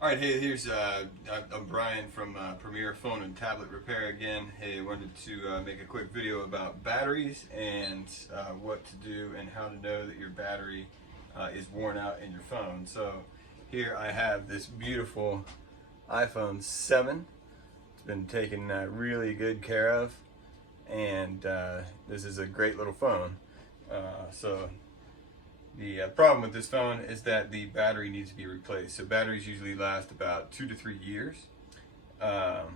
All right, hey, I'm Brian from Premier Phone and Tablet Repair again. Hey, I wanted to make a quick video about batteries and what to do and how to know that your battery is worn out in your phone. So here I have this beautiful iPhone 7. It's been taken really good care of, and this is a great little phone. The problem with this phone is that the battery needs to be replaced. So batteries usually last about 2 to 3 years. They're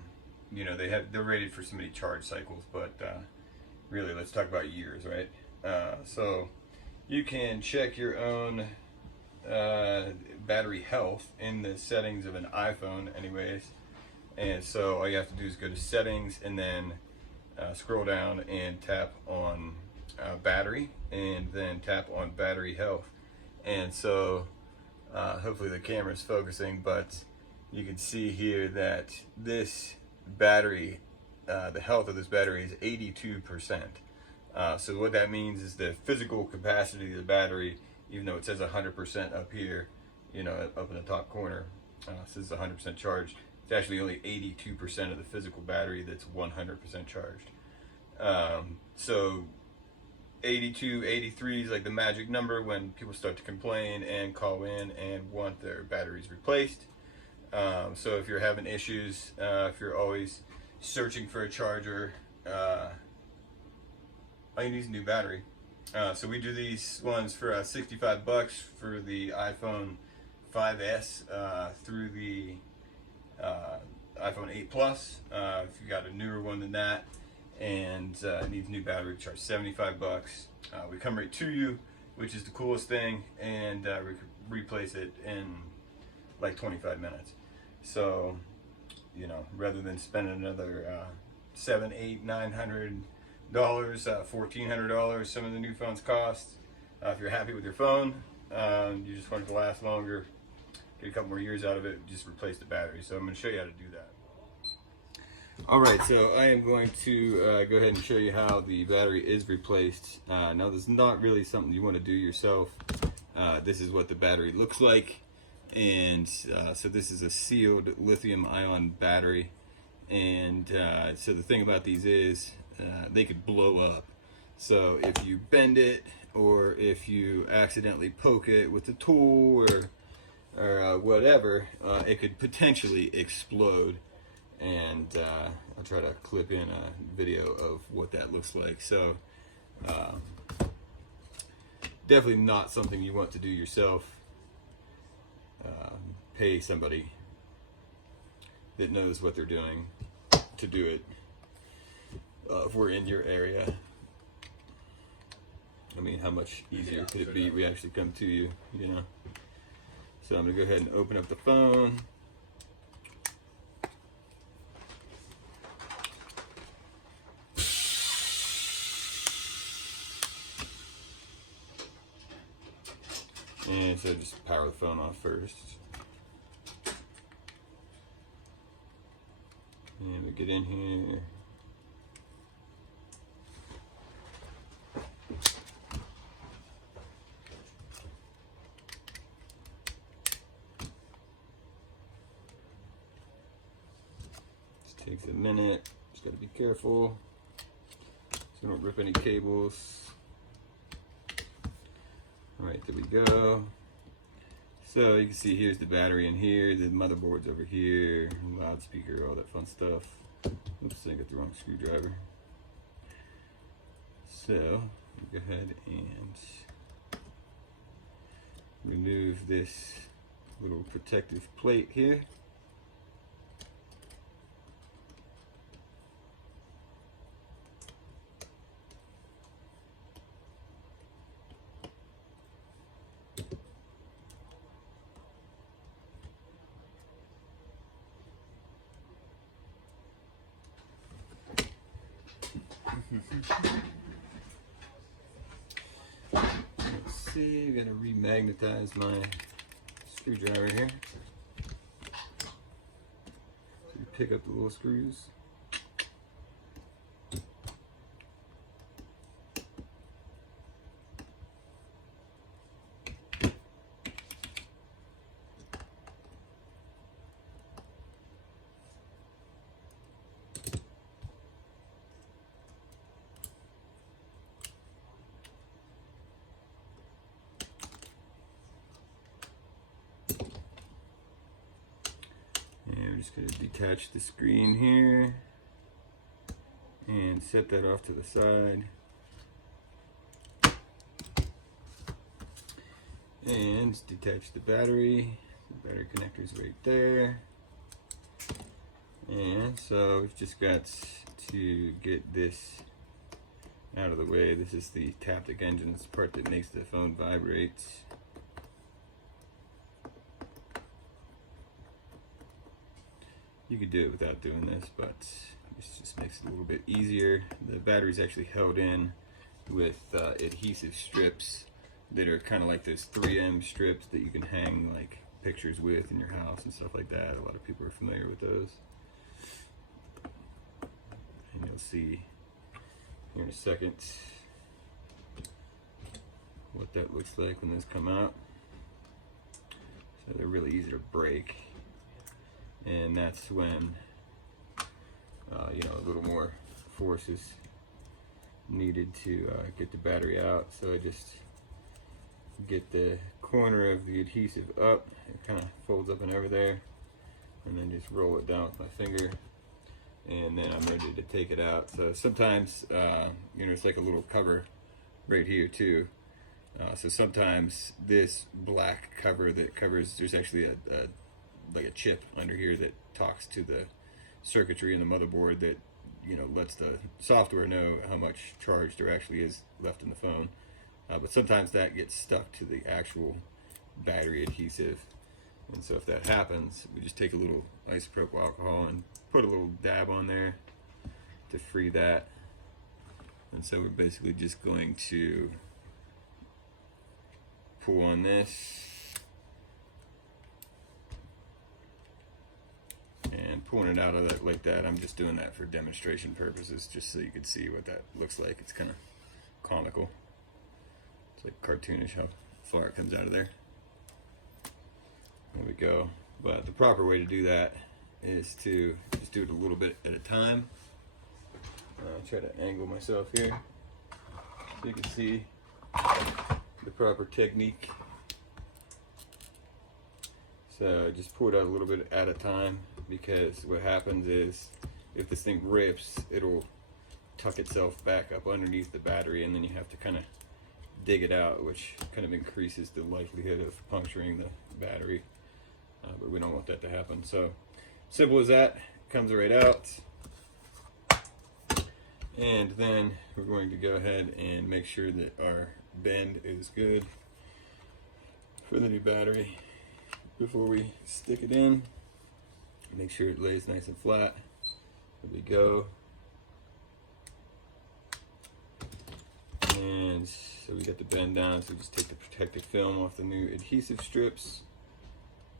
rated for so many charge cycles, but really, let's talk about years, right? So you can check your own battery health in the settings of an iPhone, anyways. And so all you have to do is go to settings and then scroll down and tap on battery, and then tap on battery health. And so hopefully the camera is focusing, but you can see here that this battery, the health of this battery is 82%. So what that means is the physical capacity of the battery, even though it says 100% up here, up in the top corner, says 100% charged, it's actually only 82% of the physical battery that's 100% charged. So 82, 83 is like the magic number when people start to complain and call in and want their batteries replaced. So if you're having issues, if you're always searching for a charger, all you need is a new battery. So we do these ones for $65 for the iPhone 5S through the iPhone 8 Plus. If you got a newer one than that and needs a new battery, charge $75. We come right to you, which is the coolest thing, and we can replace it in like 25 minutes. So, rather than spending another $700, $800, $900, $1,400, some of the new phones cost. If you're happy with your phone, you just want it to last longer, get a couple more years out of it, just replace the battery. So I'm going to show you how to do that. Alright, so I am going to go ahead and show you how the battery is replaced. Now this is not really something you want to do yourself. This is what the battery looks like, and so this is a sealed lithium ion battery, and so the thing about these is they could blow up. So if you bend it, or if you accidentally poke it with a tool or whatever, it could potentially explode. And I'll try to clip in a video of what that looks like. So definitely not something you want to do yourself. Pay somebody that knows what they're doing to do it. If we're in your area, I mean, how much easier could it be? We actually come to you, So I'm gonna go ahead and open up the phone. And so just power the phone off first. And we get in here. This takes a minute. Just gotta be careful so don't rip any cables. Alright, there we go. So you can see here's the battery in here, the motherboard's over here, loudspeaker, all that fun stuff. Oops, I got the wrong screwdriver. So go ahead and remove this little protective plate here. Let's see, I'm gonna remagnetize my screwdriver here. So you pick up the little screws. just going to detach the screen here and set that off to the side. And detach the battery. The battery connector is right there. And so we've just got to get this out of the way. This is the taptic engine. It's the part that makes the phone vibrate. You could do it without doing this, but this just makes it a little bit easier. The battery's actually held in with adhesive strips that are kind of like those 3M strips that you can hang like pictures with in your house and stuff like that. A lot of people are familiar with those. And you'll see here in a second what that looks like when those come out. So they're really easy to break. And that's when you know, a little more force is needed to get the battery out. So I just get the corner of the adhesive up, it kind of folds up and over there, and then just roll it down with my finger, and then I'm ready to take it out. So sometimes you know, it's like a little cover right here too. So sometimes this black cover that covers, there's actually like a chip under here that talks to the circuitry in the motherboard that, you know, lets the software know how much charge there actually is left in the phone. But sometimes that gets stuck to the actual battery adhesive, and so if that happens, we just take a little isopropyl alcohol and put a little dab on there to free that. And so we're basically just going to pull on this, and pulling it out of that like that. I'm just doing that for demonstration purposes, just so you can see what that looks like. It's kind of comical. It's like cartoonish how far it comes out of there. There we go. But the proper way to do that is to just do it a little bit at a time. Try to angle myself here so you can see the proper technique. So just pull it out a little bit at a time, because what happens is if this thing rips, it'll tuck itself back up underneath the battery, and then you have to kind of dig it out, which kind of increases the likelihood of puncturing the battery. But we don't want that to happen. So simple as that, comes right out. And then we're going to go ahead and make sure that our bend is good for the new battery before we stick it in. Make sure it lays nice and flat. There we go. And so we got the bend down, so just take the protective film off the new adhesive strips,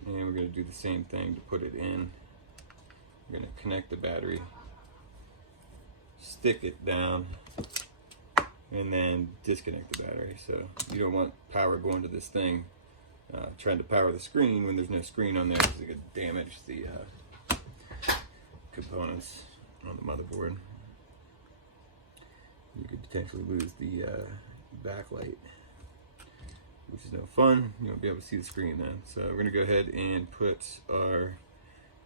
and we're going to do the same thing to put it in. We're going to connect the battery, stick it down, and then disconnect the battery. So you don't want power going to this thing, trying to power the screen when there's no screen on there, because it could damage the components on the motherboard. You could potentially lose the backlight, which is no fun. You won't be able to see the screen then. So we're going to go ahead and put our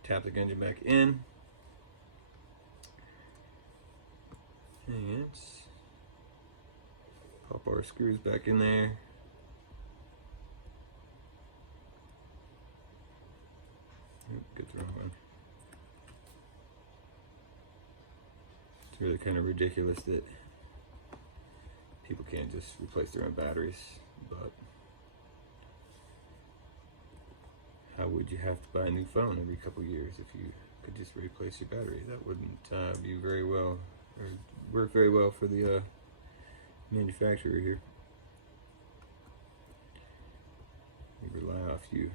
taptic engine back in. And pop our screws back in there. Get the wrong one. It's really kind of ridiculous that people can't just replace their own batteries, but how would you have to buy a new phone every couple years if you could just replace your battery? That wouldn't be very well, or work very well for the manufacturer here. We rely off you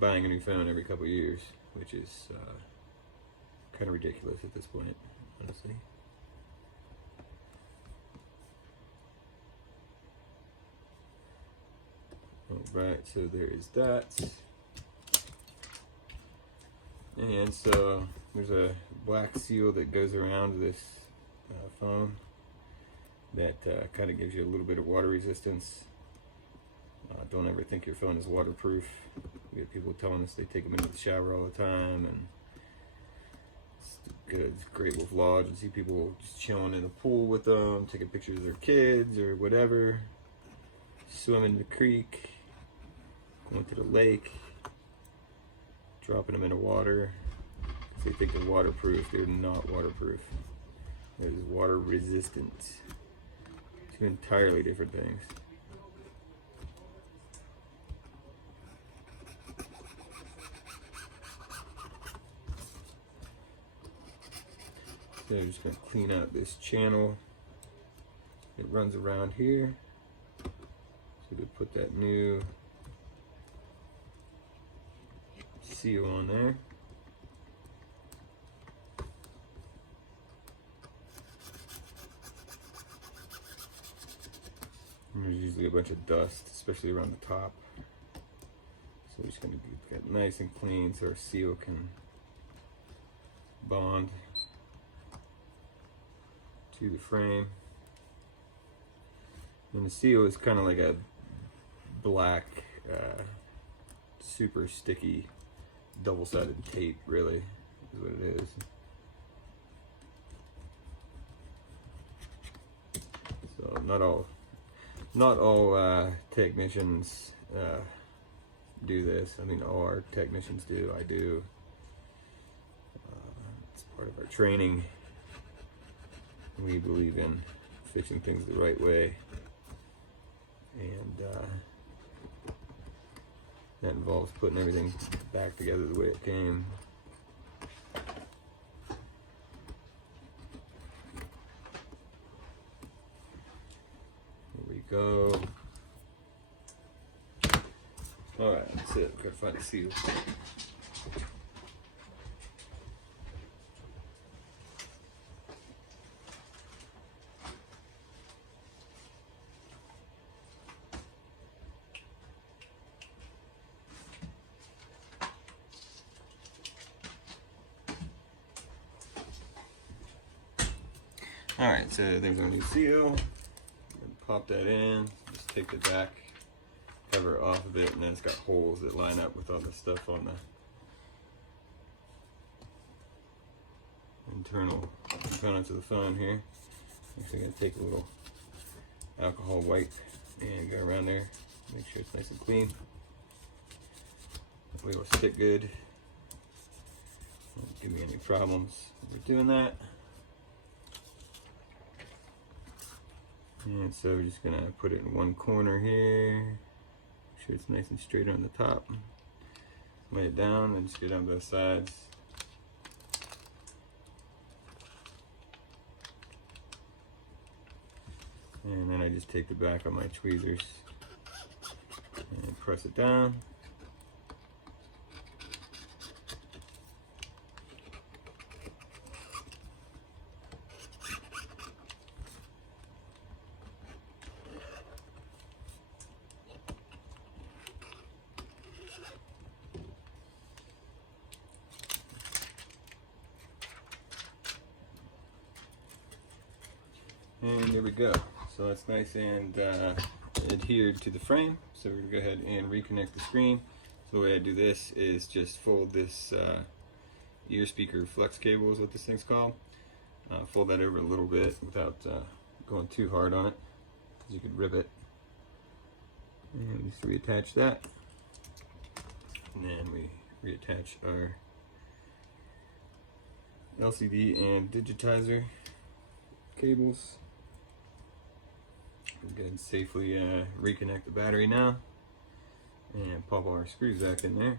buying a new phone every couple years, which is kind of ridiculous at this point, honestly. Alright, so there is that. And so there's a black seal that goes around this phone that kind of gives you a little bit of water resistance. Don't ever think your phone is waterproof. We have people telling us they take them into the shower all the time, and because it's great with vlogs and see people just chilling in the pool with them, taking pictures of their kids or whatever, swimming in the creek, going to the lake, dropping them in the water. They think they're waterproof. They're not waterproof. They're water resistant. Two entirely different things. So I'm just going to clean out this channel. It runs around here. So to put that new seal on there. And there's usually a bunch of dust, especially around the top. So we're just going to get that nice and clean so our seal can bond to the frame. And the seal is kind of like a black, super sticky, double-sided tape, really, is what it is. So not all technicians do this. I mean, all our technicians do. I do. It's part of our training. We believe in fixing things the right way, and that involves putting everything back together the way it came. Here we go. Alright, that's it. We've got to find a seal. Alright, so there's our new seal. Pop that in, just take the back cover off of it, and then it's got holes that line up with all the stuff on the internal components of the phone here. Actually, going to take a little alcohol wipe and go around there, make sure it's nice and clean. That way it'll stick good. Won't give me any problems when we're doing that. And so we're just going to put it in one corner here. Make sure it's nice and straight on the top. Lay it down and just get on both sides. And then I just take the back of my tweezers and press it down. And there we go. So that's nice and adhered to the frame. So we're gonna go ahead and reconnect the screen. So the way I do this is just fold this ear speaker flex cable is what this thing's called. Fold that over a little bit without going too hard on it, because you could rip it. And just reattach that. And then we reattach our LCD and digitizer cables. Go ahead and safely reconnect the battery now and pop all our screws back in there.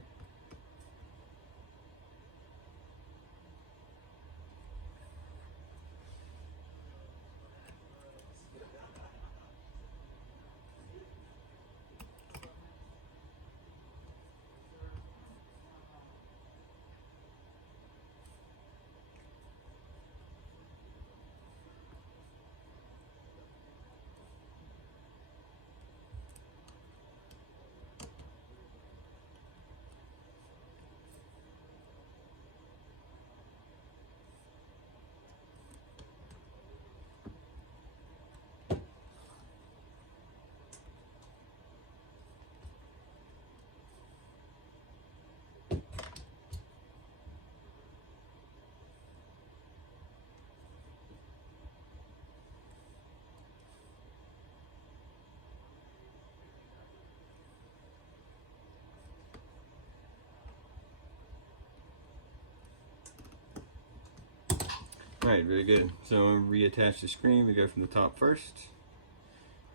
Alright, very good. So reattach the screen. We go from the top first.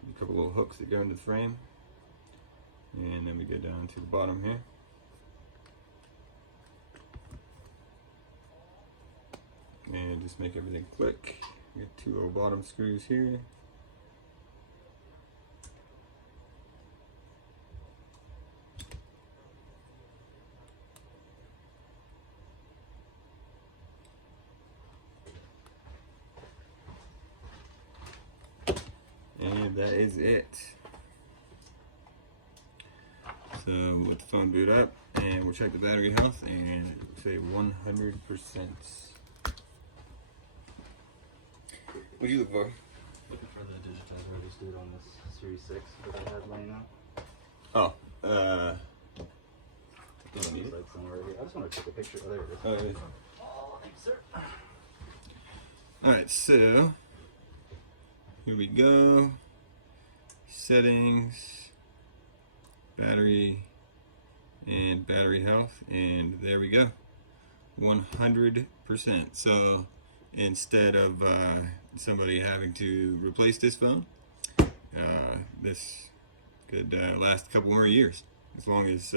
A couple little hooks that go into the frame. And then we go down to the bottom here. And just make everything click. We got two little bottom screws here. And that is it. So we'll let the phone boot up and we'll check the battery health and say 100%. What do you look for? Looking for the digitizer. I just did on this Series 6 that I had laying out. Oh, Don't need it. Like somewhere right here. I just want to take a picture. Oh, there it is. Oh, it is. Oh, thanks, sir. Alright, so here we go. Settings, battery, and battery health, and there we go. 100%. So instead of somebody having to replace this phone, this could last a couple more years, as long as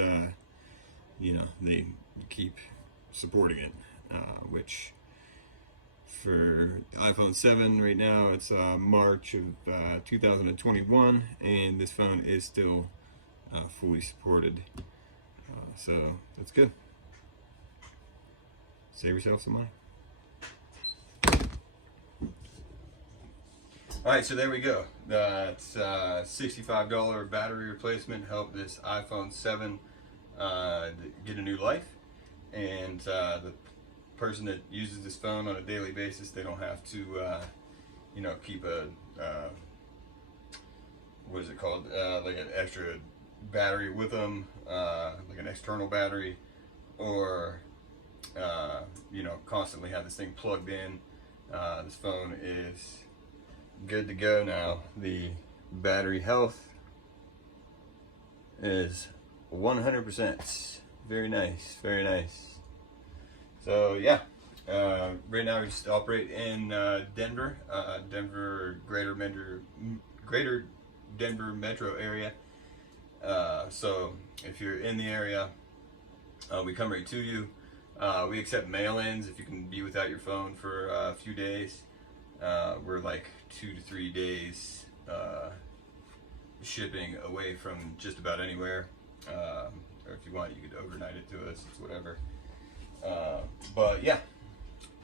you know, they keep supporting it, which for iPhone 7 right now it's March of 2021, and this phone is still fully supported, so that's good. Save yourself some money. Alright, so there we go. That's $65 battery replacement. Help this iPhone 7 get a new life. And the person that uses this phone on a daily basis, they don't have to, you know, keep a, what is it called? Like an extra battery with them, like an external battery, or, you know, constantly have this thing plugged in. This phone is good to go now. The battery health is 100%. Very nice, very nice. So yeah, right now we just operate in Denver, greater Denver metro area. So if you're in the area, we come right to you. We accept mail-ins if you can be without your phone for a few days. We're like 2 to 3 days shipping away from just about anywhere. Or if you want, you could overnight it to us. It's whatever. But yeah,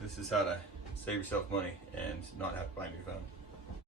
this is how to save yourself money and not have to buy a new phone.